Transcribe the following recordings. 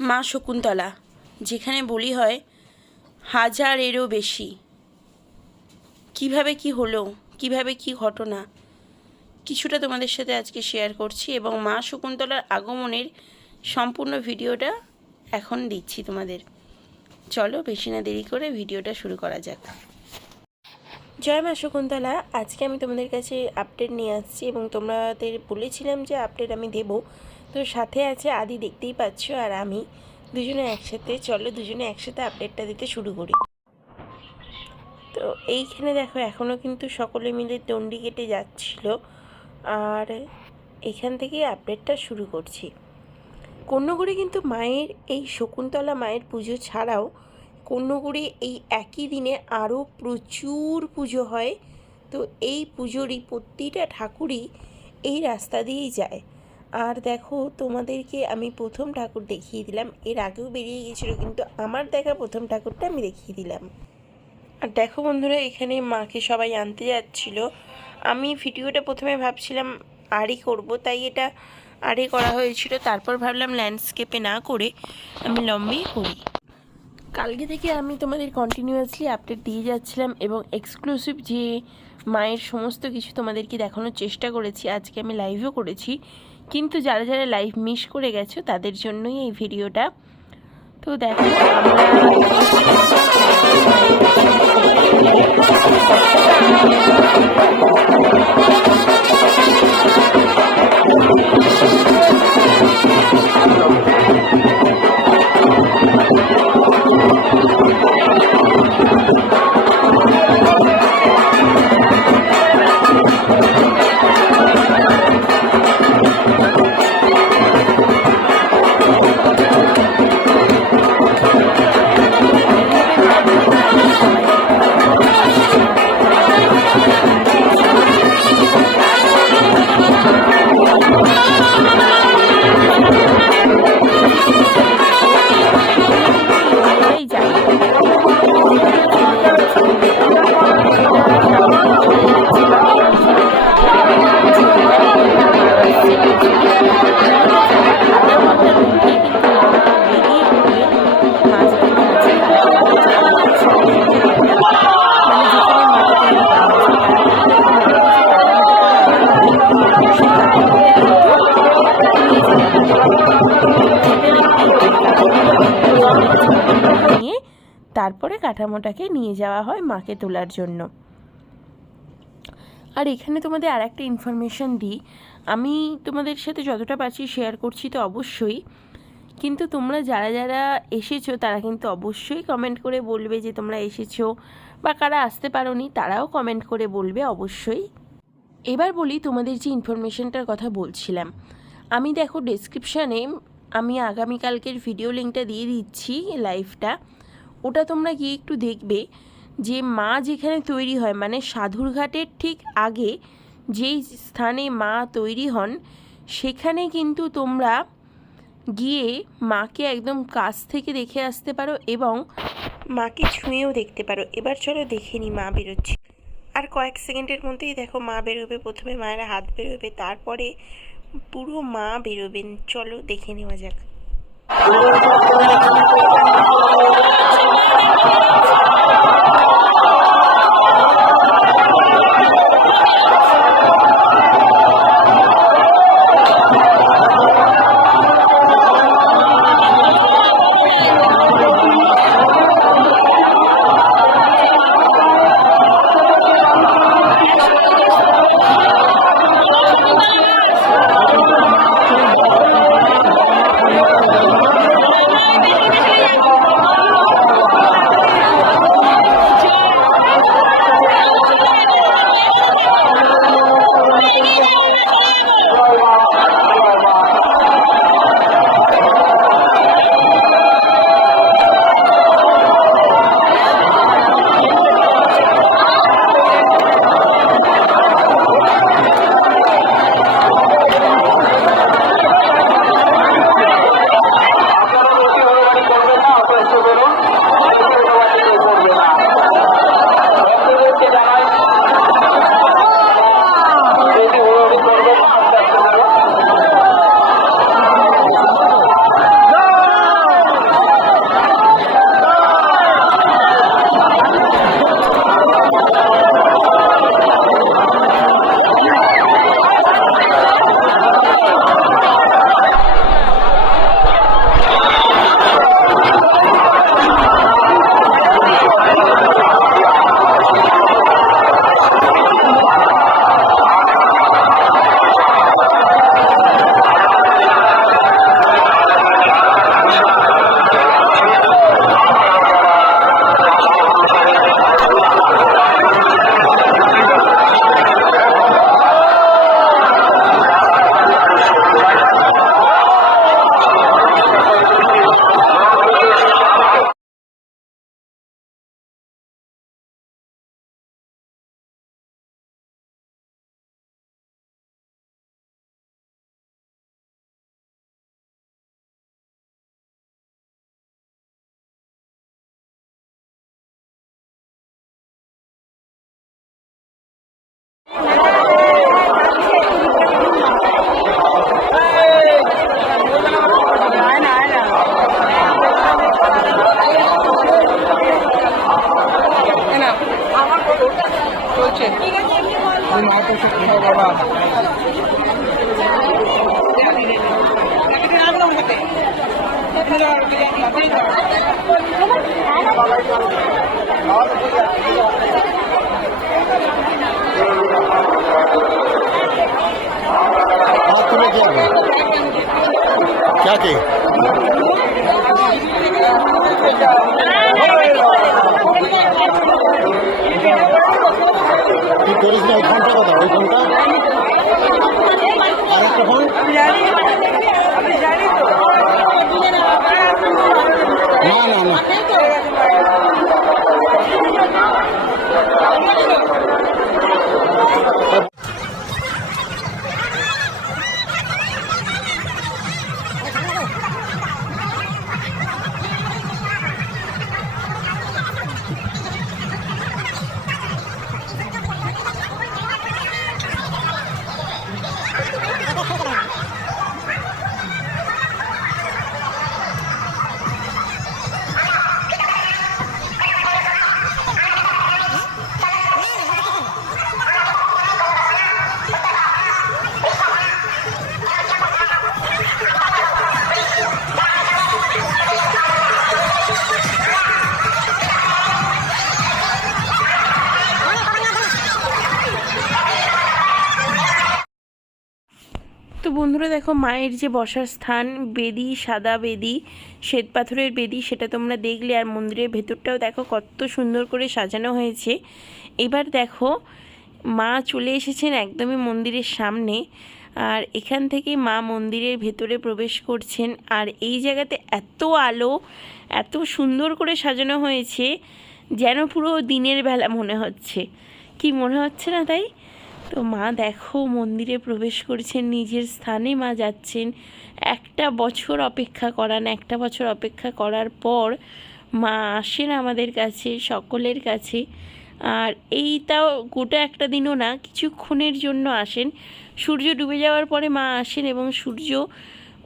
মা শকুন্তলা, যেখানে বলি হয়, হাজারেরও বেশি। কীভাবে কি হলো? কীভাবে কি ঘটনা? কিছুটা তোমাদের সাথে আজকে শেয়ার করছি এবং মা শকুন্তলার আগমনের সম্পূর্ণ ভিডিওটা এখন দিচ্ছি তোমাদের। চলো বেশি না দেরি করে ভিডিওটা শুরু করা যাক। জয় মা শকুন্তলা, আজকে আমি তোমাদের কাছে আপডেট নিয়ে আসছি এবং তোমাদের বলেছিলাম যে আপডেট আমি দেব। তো সাথে আছে আদি, দেখতেই পাচ্ছ, আর আমি দুজনে একসাথে, চলো দুজনে একসাথে আপডেটটা দিতে শুরু করি। তো এইখানে দেখো এখনও কিন্তু সকলে মিলে দণ্ডি কেটে যাচ্ছিল, আর এখান থেকেই আপডেটটা শুরু করছি। কন্যগুড়ি কিন্তু মায়ের, এই শকুন্তলা মায়ের পুজো ছাড়াও কন্যগুড়ি এই একই দিনে আরও প্রচুর পুজো হয়। তো এই পুজোরই প্রতিটা ঠাকুরই এই রাস্তা দিয়েই যায়। আর দেখো, তোমাদেরকে আমি প্রথম ঠাকুর দেখিয়ে দিলাম। এর আগেও বেরিয়ে গেছিল কিন্তু আমার দেখা প্রথম ঠাকুরটা আমি দেখিয়ে দিলাম। আর দেখো বন্ধুরা, এখানে মাকে সবাই আনতে যাচ্ছিল। আমি ভিডিওটা প্রথমে ভাবছিলাম, আরই করব, তাই এটা আরে করা হয়েছিল। তারপর ভাবলাম ল্যান্ডস্কেপে না করে আমি লম্বেই করি। কালকে থেকে আমি তোমাদের কন্টিনিউয়াসলি আপডেট দিয়ে যাচ্ছিলাম এবং এক্সক্লুসিভ যে মায়ের সমস্ত কিছু তোমাদেরকে দেখানোর চেষ্টা করেছি, আজকে আমি লাইভও করেছি। কিন্তু যারা যারা লাইভ মিস করে গেছো, তাদের জন্যই এই ভিডিওটা। তো দেখো তারপরে কাঠামোটাকে নিয়ে যাওয়া হয় মাকে তোলার জন্য। আর এখানে তোমাদের আর একটা ইনফরমেশান দিই। আমি তোমাদের সাথে যতটা পারছি শেয়ার করছি তো অবশ্যই। কিন্তু তোমরা যারা যারা এসেছ, তারা কিন্তু অবশ্যই কমেন্ট করে বলবে যে তোমরা এসেছ বা কারা আসতে পারোনি, তারাও কমেন্ট করে বলবে অবশ্যই। এবার বলি তোমাদের যে ইনফরমেশনটার কথা বলছিলাম। আমি দেখো ডেসক্রিপশানে আমি আগামীকালকের ভিডিও লিঙ্কটা দিয়ে দিচ্ছি লাইভটা ওটা তোমরা গিয়ে একটু দেখবে যে মা যেখানে তৈরি হয় মানে সাধুরঘাটের ঠিক আগে যেই স্থানে মা তৈরি হন, সেখানে কিন্তু তোমরা গিয়ে মাকে একদম কাছ থেকে দেখে আসতে পারো এবং মাকে ছুঁয়েও দেখতে পারো। এবার চলো দেখে নি মা বেরোচ্ছে। আর কয়েক সেকেন্ডের মধ্যেই দেখো মা বেরোবে, প্রথমে মায়ের হাত বেরোবে, তারপরে পুরো মা বেরোবেন। চলো দেখে নেওয়া যাক। Thank you. তো বন্ধুরা দেখো মায়ের যে বসার স্থান, বেদি, সাদা বেদি, শ্বেত পাথরের বেদি, সেটা তোমরা দেখলে। আর মন্দিরের ভেতরটাও দেখো কত সুন্দর করে সাজানো হয়েছে। এবার দেখো, মা চলে এসেছেন একদমই মন্দিরের সামনে। আর এখান থেকে মা মন্দিরের ভেতরে প্রবেশ করছেন। আর এই জায়গাতে এত আলো, এত সুন্দর করে সাজানো হয়েছে, যেন পুরো দিনের বেলা মনে হচ্ছে। কি মনে হচ্ছে না তাই? তো মা দেখো মন্দিরে প্রবেশ করছেন, নিজের স্থানে মা যাচ্ছেন। একটা বছর অপেক্ষা করান, একটা বছর অপেক্ষা করার পর মা আসেন আমাদের কাছে, সকলের কাছে। আর এইটাও গোটা একটা দিনও না, কিছুক্ষণের জন্য আসেন। সূর্য ডুবে যাওয়ার পরে মা আসেন এবং সূর্য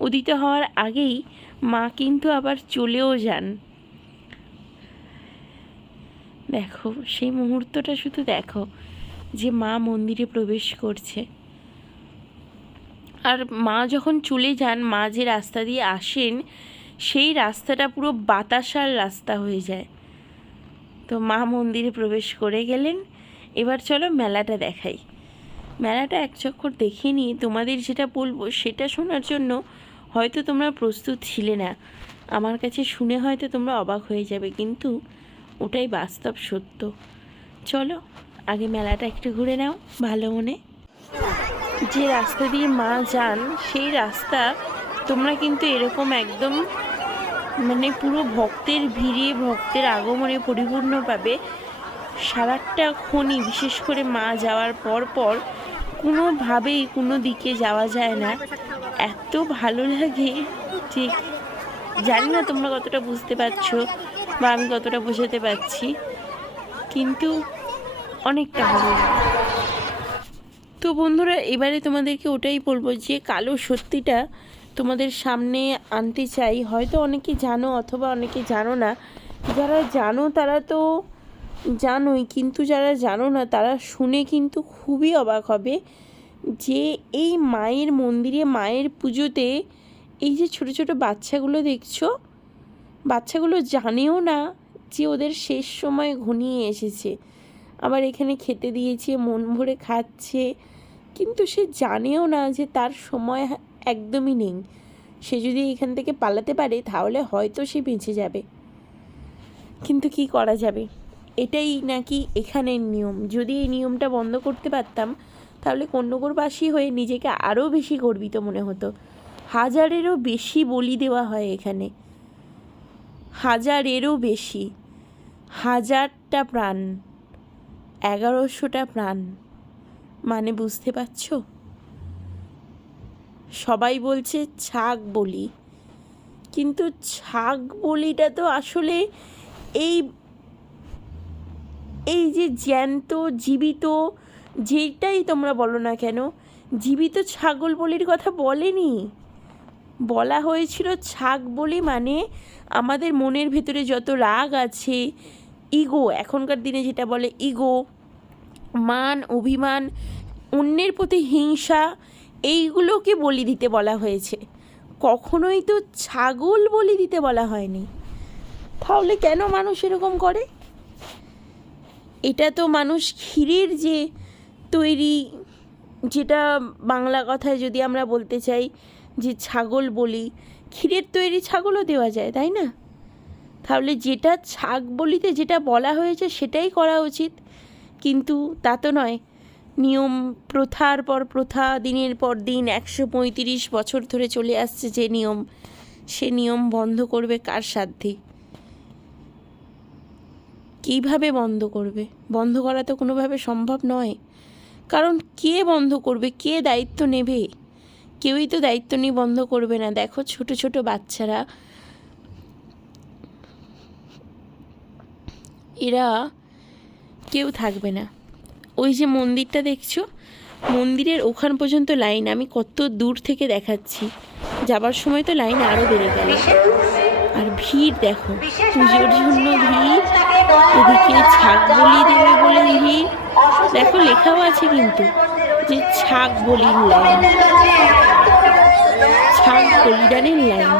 উদিত হওয়ার আগেই মা কিন্তু আবার চলেও যান। দেখো, সেই মুহূর্তটা শুধু দেখো। যে মা মন্দিরে প্রবেশ করছে। আর মা যখন চলে যান, মা যে রাস্তা দিয়ে আসেন, সেই রাস্তাটা পুরো বাতাসার রাস্তা হয়ে যায়। তো মা মন্দিরে প্রবেশ করে গেলেন। এবার চলো মেলাটা দেখাই। মেলাটা এক চক্কর দেখে তোমাদের যেটা বলব, সেটা শোনার জন্য হয়তো তোমরা প্রস্তুত ছিলে না। আমার কাছে শুনে হয়তো তোমরা অবাক হয়ে যাবে, কিন্তু ওটাই বাস্তব সত্য। চলো আগে মেলাটা একটু ঘুরে নাও, ভালো মনে। যে রাস্তা দিয়ে মা যান, সেই রাস্তা তোমরা কিন্তু এরকম একদম মানে পুরো ভক্তের ভিড়ে, ভক্তের আগমনে পরিপূর্ণ পাবে। সারাটা খনি, বিশেষ করে মা যাওয়ার পর পর কোনোভাবেই কোনো দিকে যাওয়া যায় না। এত ভালো লাগে যে জানি না তোমরা কতটা বুঝতে পারছ বা আমি কতটা বোঝাতে পারছি, কিন্তু অনেকটা লাগে তো বন্ধুরা, এবারে তোমাদেরকে ওটাই বলব যে, কালো সত্যিটা তোমাদের সামনে আনতে চাই। হয়তো অনেকে জানো অথবা অনেকে জানো না। যারা জানো তারা তো জানোই, কিন্তু যারা জানো না তারা শুনে কিন্তু খুবই অবাক হবে যে, এই মায়ের মন্দিরে, মায়ের পুজোতে এই যে ছোট ছোট বাচ্চাগুলো দেখছ, বাচ্চাগুলো জানেও না যে ওদের শেষ সময় ঘনিয়ে এসেছে। আবার এখানে খেতে দিয়েছে, মন ভরে খাচ্ছে। কিন্তু সে জানেও না যে তার সময় একদমই নেই। সে যদি এখান থেকে পালাতে পারে, তাহলে হয়তো সে বেঁচে যাবে। কিন্তু কি করা যাবে? এটাই নাকি এখানের নিয়ম। যদি এই নিয়মটা বন্ধ করতে পারতাম, তাহলে কন্যগরবাসী হয়ে নিজেকে আরও বেশি গর্বিত মনে হতো। হাজারেরও বেশি বলি দেওয়া হয় এখানে। হাজারেরও বেশি। হাজারটা প্রাণ। এগারোশোটা প্রাণ। মানে বুঝতে পারছ? সবাই বলছে ছাগ বলি। কিন্তু ছাগ বলিটা তো আসলে এই এই যে জ্যান্ত, জীবিত, যেটাই তোমরা বলো না কেন, জীবিত ছাগল বলির কথা বলেনি। বলা হয়েছিল ছাগ বলি মানে আমাদের মনের ভেতরে যত রাগ আছে, ইগো, এখনকার দিনে যেটা বলে ইগো মান, অভিমান, অন্যের প্রতি হিংসা এইগুলোকে বলি দিতে বলা হয়েছে? কখনোই তো ছাগল বলি দিতে বলা হয়নি। তাহলে কেন মানুষ এরকম করে? এটা তো মানুষ ক্ষীরের যে তৈরি, যেটা বাংলা কথায় যদি আমরা বলতে চাই যে ছাগল বলি, ক্ষীরের তৈরি ছাগলও দেওয়া যায়, তাই না? তাহলে যেটা ছাগ বলিতে যেটা বলা হয়েছে সেটাই করা উচিত। কিন্তু তা তো নয়। নিয়ম প্রথার পর প্রথা, দিনের পর দিন, একশো পঁয়ত্রিশ বছর ধরে চলে আসছে যে নিয়ম। সে নিয়ম বন্ধ করবে কার সাধ্যে? কীভাবে বন্ধ করবে? বন্ধ করা তো কোনোভাবে সম্ভব নয়। কারণ কে বন্ধ করবে? কে দায়িত্ব নেবে? কেউই তো দায়িত্ব নিয়ে বন্ধ করবে না। দেখো ছোট ছোট বাচ্চারা, এরা কেউ থাকবে না। ওই যে মন্দিরটা দেখছ? মন্দিরের ওখান পর্যন্ত লাইন। আমি কত দূর থেকে দেখাচ্ছি। যাবার সময় তো লাইন আরও বেড়ে গেল। আর ভিড় দেখো। পুজোর জন্য ভিড়। এদিকে ছাগ বলি দেবে বলে ভিড়। দেখো, লেখাও আছে কিন্তু যে ছাগ বলির লাইন। ছাগ বলিদানের লাইন।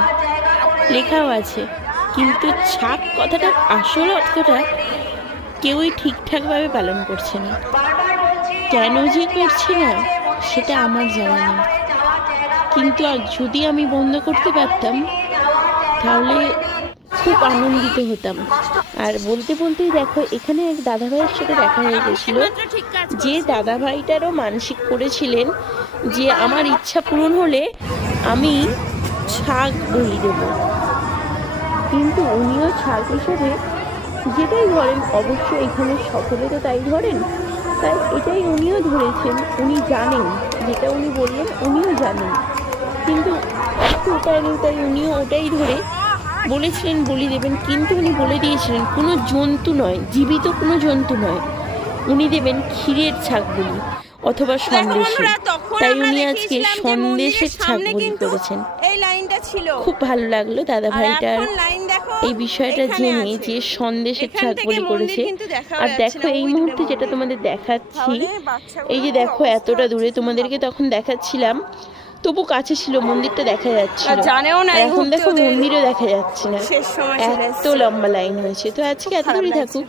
লেখাও আছে। কিন্তু ছাগ কথাটার আসল অর্থটা কেউই ঠিকঠাকভাবে পালন করছে না। কেন যে করছে না, সেটা আমার জানা নেই। কিন্তু যদি আমি বন্ধ করতে পারতাম, তাহলে খুব আনন্দিত হতাম। আর বলতে বলতেই দেখো, এখানে এক দাদাভাইয়ের সাথে দেখা হয়ে গেছিল, যে দাদাভাইটারও মানসিক করেছিলেন যে আমার ইচ্ছা পূরণ হলে আমি ছাগ বলি দেব। কিন্তু উনিও ছাগ হিসেবে যেটাই ধরেন, অবশ্যই এখানে সকলে তো তাই ধরেন। তাই এটাই উনিও ধরেছেন, উনি জানেন, যেটা উনি বললেন উনিও জানেন। কিন্তু একটু উপায় নেই তাই উনিও ওটাই ধরে বলেছিলেন বলি দেবেন। কিন্তু উনি বলে দিয়েছিলেন, কোনো জন্তু নয়, জীবিত কোনো জন্তু নয়। উনি দেবেন ক্ষীরের ছাগ বলি অথবা সন্দেশে। তাই উনি আজকে সন্দেশের ছাগ বলি করেছেন। খুব ভালো লাগল দাদা ভাইটার। এই বিষয়টা জেনে যে সন্দেশের এখান বলি করেছে। আর দেখো এই মুহূর্তে যেটা তোমাদের দেখাচ্ছি এই যে দেখো এতটা দূরে তোমাদেরকে তখন দেখাচ্ছিলাম তবু কাছে ছিল মন্দিরটা দেখা যাচ্ছে জানেও না এখন দেখো মন্দিরও দেখা যাচ্ছে না। এত লম্বা লাইন হয়েছে। তো আজকে এত খারাপ থাকুক।